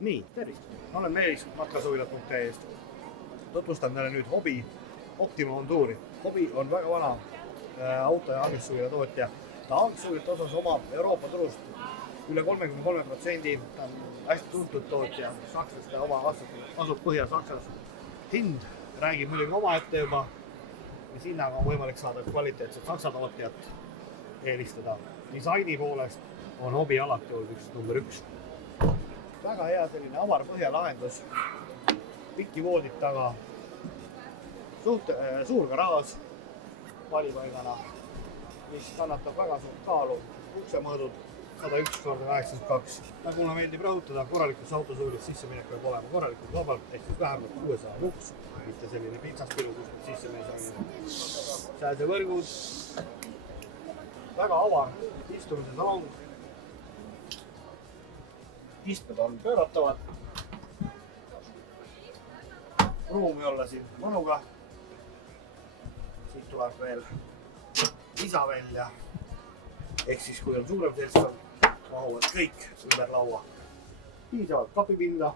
Nii, tervist! Ma olen Meelis matkasuvilad.ee-st. Tutvustan teile nüüd Hobby Optima Honduuri. Hobby on väga vana auto- ja hangissuvila tootja. Ta hangissuvilate osas omab Euroopa turust üle 33%. Ta on hästi tuntud tootja. Sakslaste oma asub Põhja-Saksas. Hind räägib muidugi omaette juba. Mis hinnaga on võimalik saada kvaliteetset saksa tootjat eelistada. Disaini poolest on Hobby alati olnud üks number 1. Väga hea selline avar põhjalahendus, pikki voodid taga, suur garaaž valipaigana, mis kannatab väga suurt kaalu, uksemõõdud 101x82. Nagu mulle meeldib rõhutada, korralikus autosuulis sisseminek peab olema korralikult vabalt, ehk siis vähemalt 600 luks, mitte selline pitsaspilu, kus nüüd sisse me ei saa. Sääsevõrgud, väga avar istumise salong. Istmed on pööratavad. Ruumi olla siin mõnuga. Siit tuleb veel lisa välja. Ehk siis kui on suurem seltskond, mahuvad kõik ümber laua. Piisavalt kapipinda.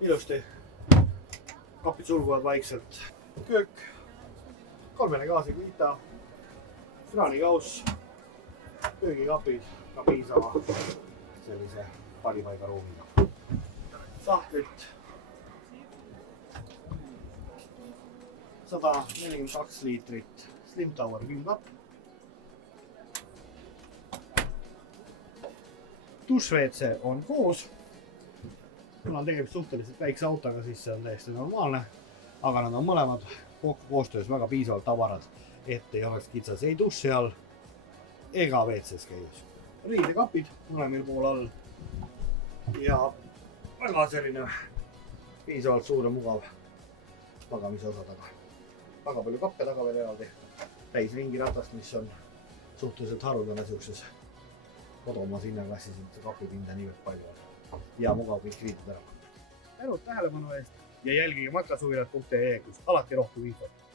Ilusti. Kapid sulguvad vaikselt. Köök. 3 gaasiga vita. Kraanikauss. Köögikapid. Ka piisava sellise palipaiga ruumiga. Sahtlit 142 liitrit Slim Tower külmkapp. Dušš-WC on koos. Kuna on tegemist suhteliselt väikse autoga, siis see on täiesti normaalne. Aga nad on mõlemad koostöös väga piisavalt avarad, et ei oleks kitsas ei duši all ega WC-s käies. Riidekapid mõlemil pool all ja väga selline piisavalt suur ja mugav pagamise osa taga. Väga palju kappe taga veel eraldi. Täis ringiratast, mis on suhteliselt haruldane siukses kodumaas hinnaklassis, et kapipinda niivõrd palju on. Ja mugav kõik riided ära. Tänud tähelepanu eest ja jälgige matkasuvilad.ee, kus alati rohkem infot.